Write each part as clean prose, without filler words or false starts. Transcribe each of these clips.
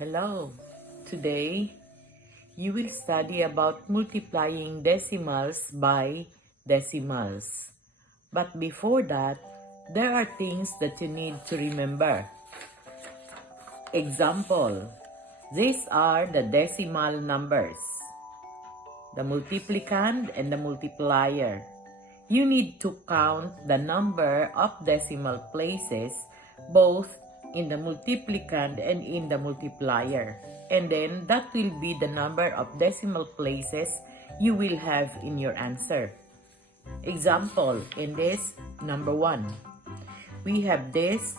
Hello. Today, you will study about multiplying decimals by decimals. But before that, there are things that you need to remember. Example, these are the decimal numbers, the multiplicand and the multiplier. You need to count the number of decimal places both in the multiplicand and in the multiplier. And then that will be the number of decimal places you will have in your answer. Example, in this, number 1, we have this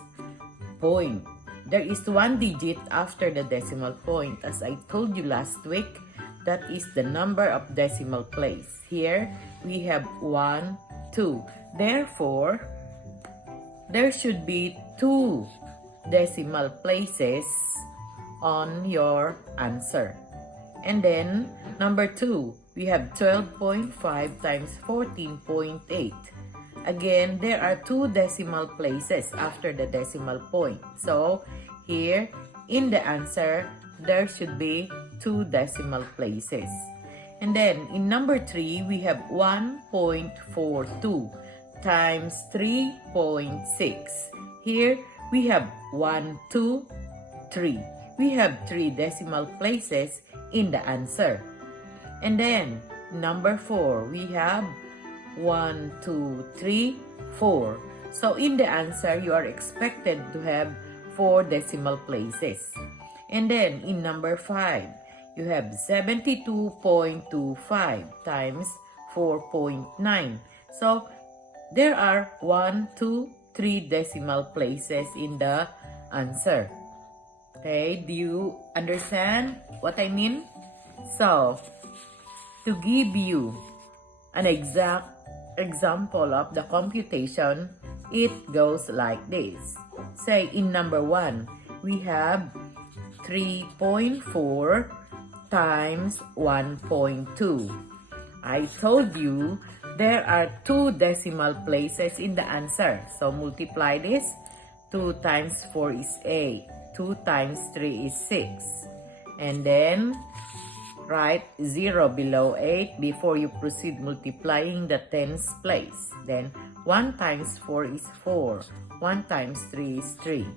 point. There is one digit after the decimal point. As I told you last week, that is the number of decimal place. Here, we have 1, 2. Therefore, there should be 2 decimal places on your answer. And then, number 2, we have 12.5 times 14.8. Again, there are 2 decimal places after the decimal point. So, here, in the answer, there should be 2 decimal places. And then, in number 3, we have 1.42 times 3.6. Here, we have 1, 2, 3. We have 3 decimal places in the answer. And then, number 4, we have 1, 2, 3, 4. So, in the answer, you are expected to have 4 decimal places. And then, in number 5, you have 72.25 times 4.9. So, there are 1, 2, 3 decimal places in the answer. Okay, do you understand what I mean? So, to give you an exact example of the computation, it goes like this. Say, in number 1, we have 3.4 times 1.2. I told you there are 2 decimal places in the answer. So, multiply this. 2 times 4 is 8. 2 times 3 is 6. And then, write 0 below 8 before you proceed multiplying the tens place. Then, 1 times 4 is 4. 1 times 3 is 3.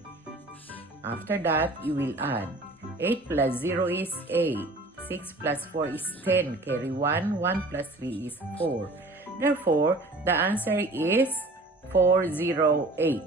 After that, you will add. 8 plus 0 is 8. 6 plus 4 is 10. Carry 1. 1 plus 3 is 4. Therefore, the answer is 408.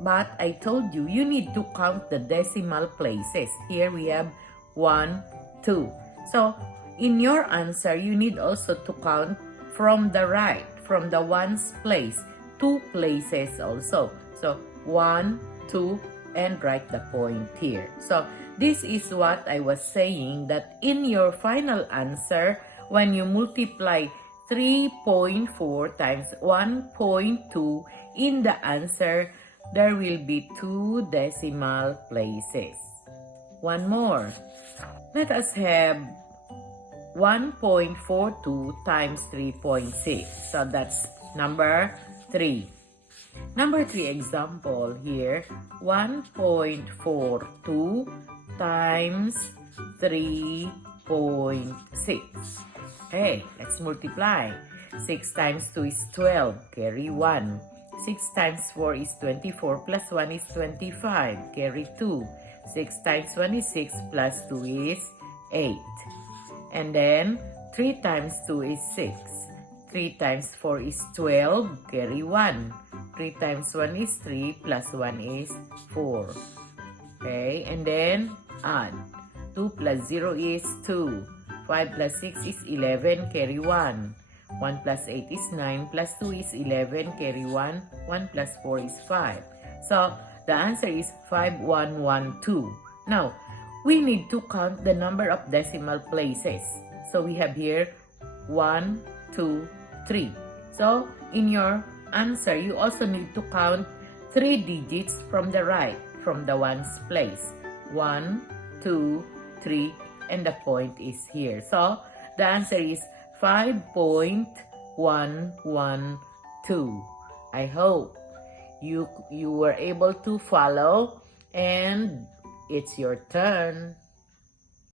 But I told you, you need to count the decimal places. Here we have 1, 2. So, in your answer, you need also to count from the right, from the ones place, 2 places also. So, 1, 2, and write the point here. So, this is what I was saying, that in your final answer, when you multiply 3.4 times 1.2 in the answer, there will be 2 decimal places. One more. Let us have 1.42 times 3.6. So that's number 3. Number 3 example here, 1.42 times 3.6. Okay, let's multiply. 6 times 2 is 12, carry 1. 6 times 4 is 24, plus 1 is 25, carry 2. 6 times 1 is 6, plus 2 is 8. And then, 3 times 2 is 6. 3 times 4 is 12, carry 1. 3 times 1 is 3, plus 1 is 4. Okay, and then, add. 2 plus 0 is 2. 5 plus 6 is 11, carry 1. 1 plus 8 is 9, plus 2 is 11, carry 1. 1 plus 4 is 5. So, the answer is 5112. Now, we need to count the number of decimal places. So, we have here 1, 2, 3. So, in your answer, you also need to count 3 digits from the right, from the ones place. 1, 2, 3, and the point is here. So, the answer is 5.112. I hope you were able to follow, and it's your turn.